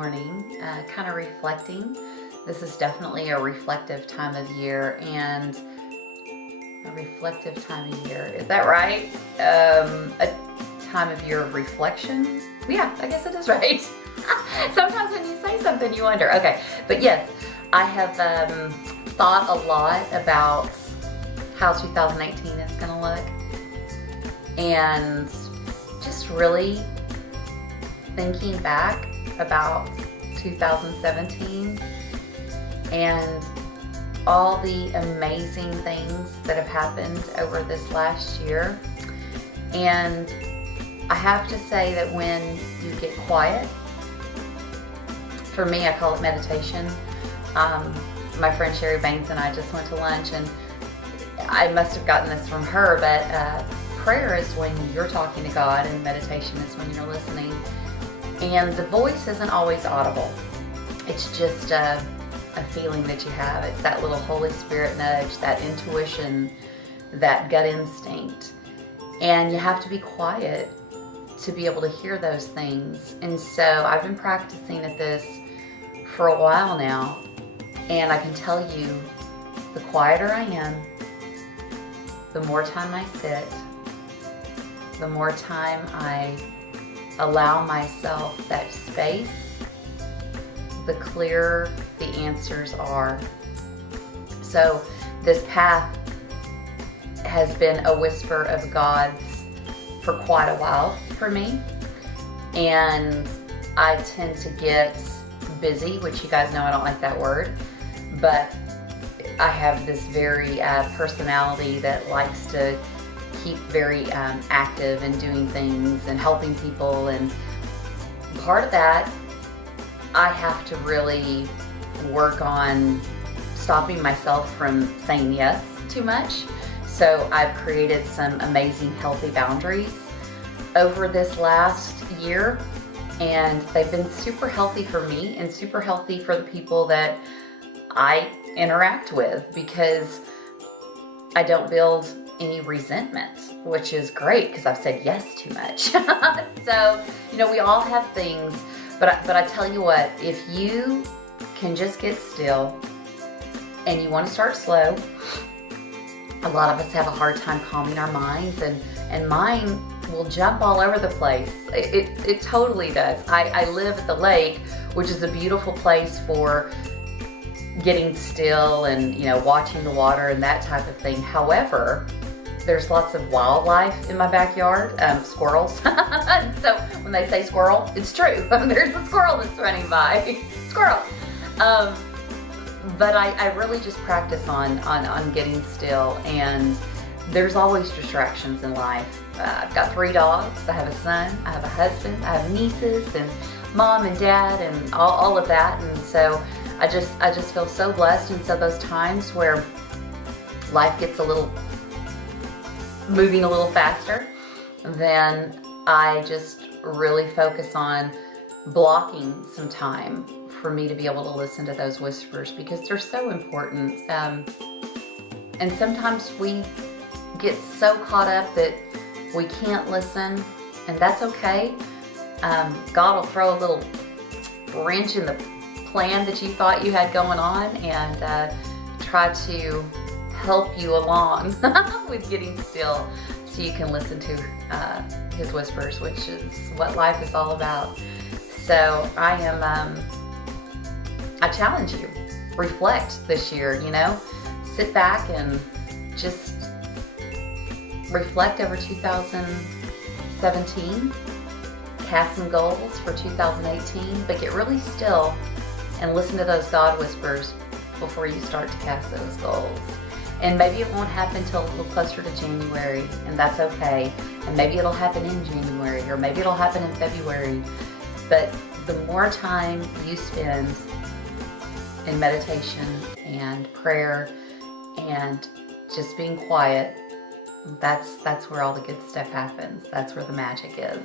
morning, kind of reflecting. This is definitely a reflective time of year, and a reflective time of year, is that right? A time of year of reflection? Yeah, I guess it is right. Sometimes when you say something you wonder. Okay, but yes, I have thought a lot about how 2018 is going to look, and just really thinking back about 2017 and all the amazing things that have happened over this last year. And I have to say that when you get quiet, for me, I call it meditation. My friend Sherry Baines and I just went to lunch, and I must have gotten this from her, but prayer is when you're talking to God, and meditation is when you're listening. And the voice isn't always audible. It's just a feeling that you have. It's that little Holy Spirit nudge, that intuition, that gut instinct. And you have to be quiet to be able to hear those things. And so I've been practicing at this for a while now, and I can tell you, the quieter I am, the more time I sit, the more time I allow myself that space, the clearer the answers are. So this path has been a whisper of God's for quite a while for me, and I tend to get busy, which you guys know I don't like that word, but I have this very personality that likes to keep very active and doing things and helping people, and part of that I have to really work on stopping myself from saying yes too much. So I've created some amazing healthy boundaries over this last year, and they've been super healthy for me and super healthy for the people that I interact with, because I don't build any resentment, which is great because I've said yes too much. So, we all have things, but I tell you what, if you can just get still and you want to start slow, a lot of us have a hard time calming our minds, and mine will jump all over the place. It totally does. I live at the lake, which is a beautiful place for getting still and watching the water and that type of thing. However, there's lots of wildlife in my backyard, squirrels. So when they say squirrel, it's true. There's a squirrel that's running by. Squirrel. But I really just practice on getting still, and there's always distractions in life. I've got 3 dogs, I have a son, I have a husband, I have nieces, and mom and dad, and all of that, and so I just feel so blessed. And so those times where life gets moving a little faster, then I just really focus on blocking some time for me to be able to listen to those whispers, because they're so important. And sometimes we get so caught up that we can't listen, and that's okay. God will throw a little wrench in the plan that you thought you had going on, and try to help you along with getting still so you can listen to his whispers, which is what life is all about. So I challenge you, reflect this year, sit back and just reflect over 2017, cast some goals for 2018, but get really still and listen to those God whispers before you start to cast those goals. And maybe it won't happen till a little closer to January, and that's okay. And maybe it'll happen in January, or maybe it'll happen in February. But the more time you spend in meditation and prayer and just being quiet, that's where all the good stuff happens. That's where the magic is.